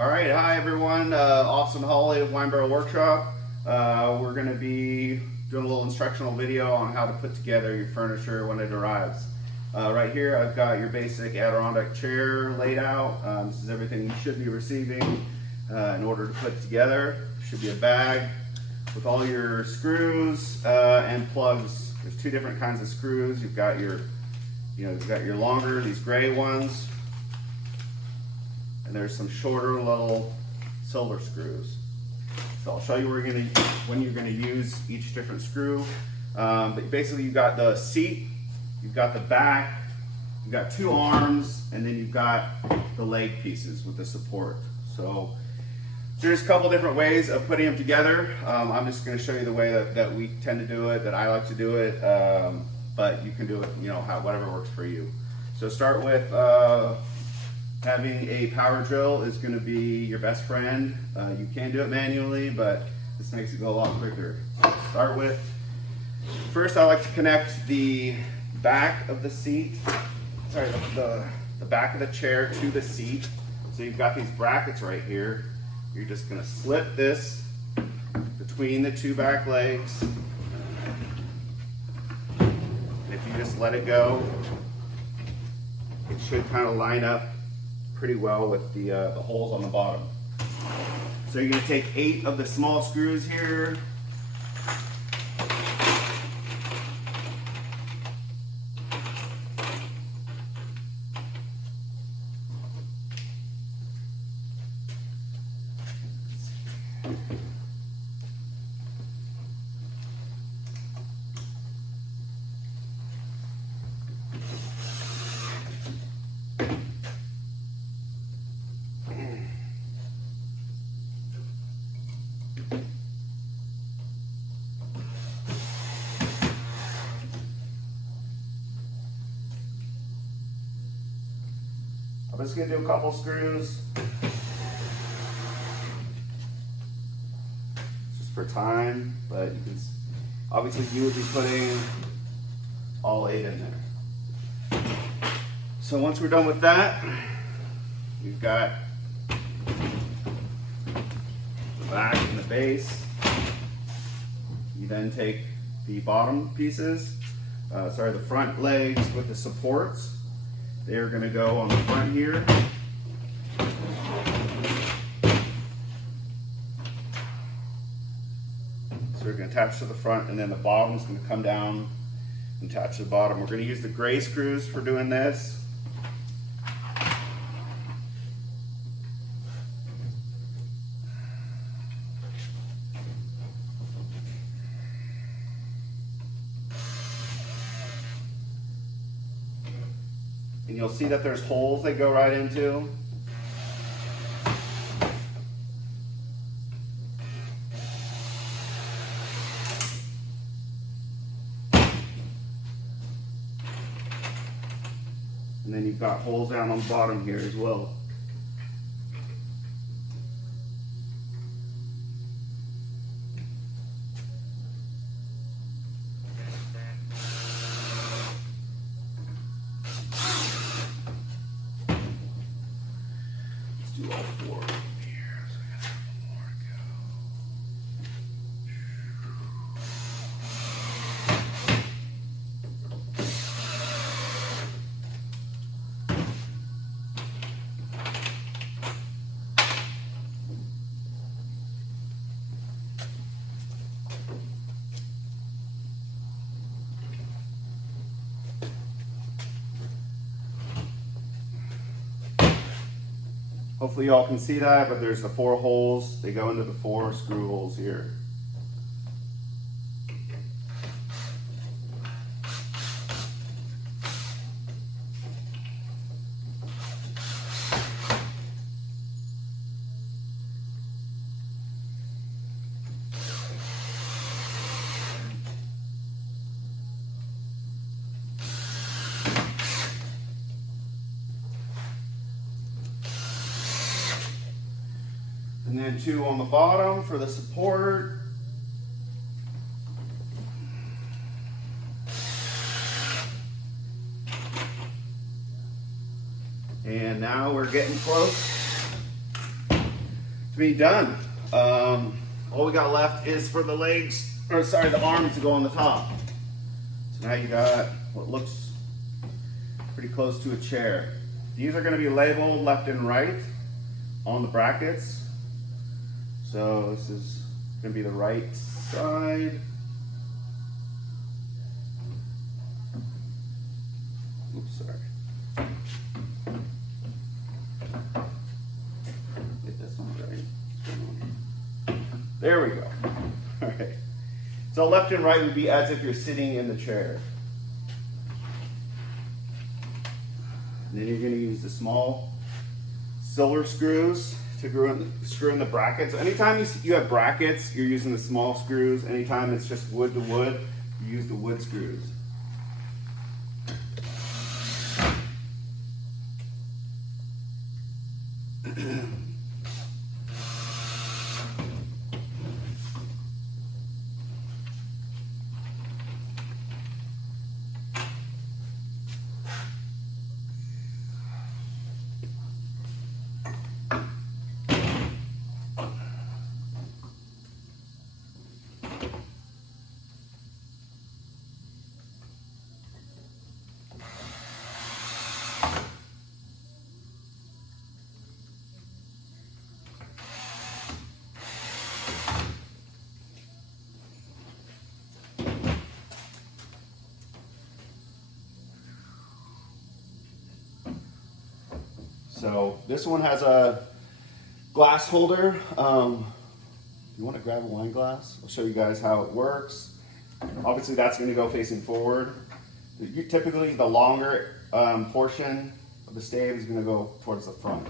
All right, hi everyone. Austin Hawley of Wine Barrel Workshop. We're going to be doing a little instructional video on how to put together your furniture when it arrives. Right here I've got your basic Adirondack chair laid out. This is everything you should be receiving in order to put together. There should be a bag with all your screws and plugs. There's two different kinds of screws. You've got your longer, these gray ones, and there's some shorter little silver screws. So I'll show you when you're gonna use each different screw. But basically you've got the seat, you've got the back, you've got two arms, and then you've got the leg pieces with the support. So there's a couple different ways of putting them together. I'm just gonna show you the way that we tend to do it, that I like to do it, but you can do it, whatever works for you. So start with having a power drill is going to be your best friend. You can do it manually, but this makes it go a lot quicker. So start with, first I like to connect the back of the seat, the back of the chair to the seat. So you've got these brackets right here. You're just going to slip this between the two back legs. And if you just let it go, it should kind of line up pretty well with the holes on the bottom. So you're going to take 8 of the small screws here. I'm just going to do a couple screws just for time, but you can obviously you would be putting all 8 in there. So once we're done with that, we've got the back and the base. You then take the bottom pieces, the front legs with the supports. They're going to go on the front here. So we're going to attach to the front, and then the bottom is going to come down and attach to the bottom. We're going to use the gray screws for doing this. And you'll see that there's holes they go right into. And then you've got holes down on the bottom here as well. Do all 4 of them here, so I got a couple more to go. Hopefully y'all can see that, but there's the 4 holes. They go into the 4 screw holes here. And then 2 on the bottom for the support. And now we're getting close be done. All we got left is for the legs, or sorry, the arms to go on the top. So now you got what looks pretty close to a chair. These are going to be labeled left and right on the brackets. So this is going to be the right side. Oops, sorry. Get this one right. What's going on? There we go. All right. So left and right would be as if you're sitting in the chair. And then you're going to use the small silver screws to screw in the brackets. Anytime you have brackets, you're using the small screws. Anytime it's just wood to wood, you use the wood screws. So this one has a glass holder. You want to grab a wine glass? I'll show you guys how it works. Obviously that's going to go facing forward. Typically the longer portion of the stave is going to go towards the front.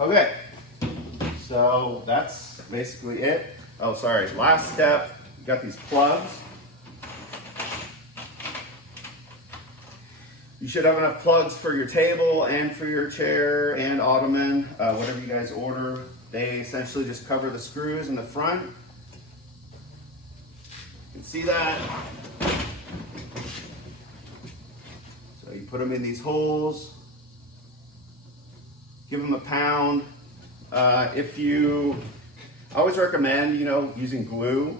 Okay, so that's basically it. Oh, sorry, last step, you got these plugs. You should have enough plugs for your table and for your chair and ottoman, whatever you guys order. They essentially just cover the screws in the front. You can see that. So you put them in these holes. Give them a pound. I always recommend, using glue.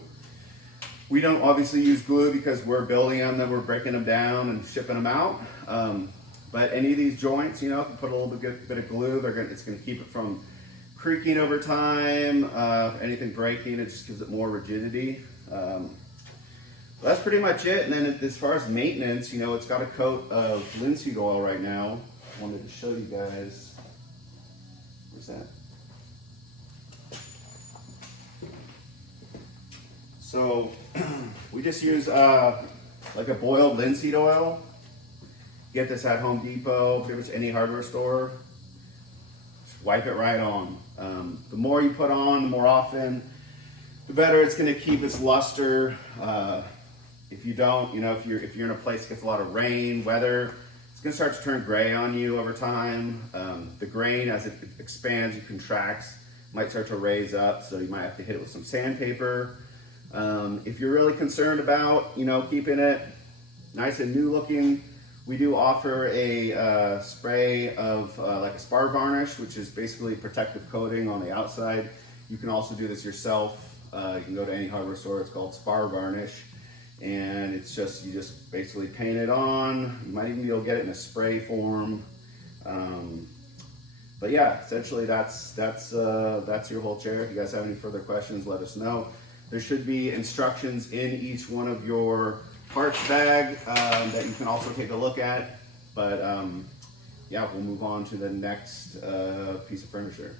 We don't obviously use glue because we're building them, then we're breaking them down and shipping them out. But any of these joints, if you put a little bit of glue, it's going to keep it from creaking over time. Anything breaking, it just gives it more rigidity. That's pretty much it. And then as far as maintenance, it's got a coat of linseed oil right now. I wanted to show you guys. Where's that? So we just use like a boiled linseed oil. Get this at Home Depot, pretty much any hardware store. Just wipe it right on. The more you put on, the more often, the better it's going to keep its luster. If you don't, if you're in a place that gets a lot of rain, weather, it's going to start to turn gray on you over time. The grain, as it expands and contracts, might start to raise up, so you might have to hit it with some sandpaper. If you're really concerned about, keeping it nice and new looking, we do offer a spray of like a spar varnish, which is basically protective coating on the outside. You can also do this yourself. You can go to any hardware store. It's called spar varnish. And it's just, you just basically paint it on. You might even be able to get it in a spray form. But yeah, essentially that's your whole chair. If you guys have any further questions, let us know. There should be instructions in each one of your parts bag that you can also take a look at. But yeah, we'll move on to the next piece of furniture.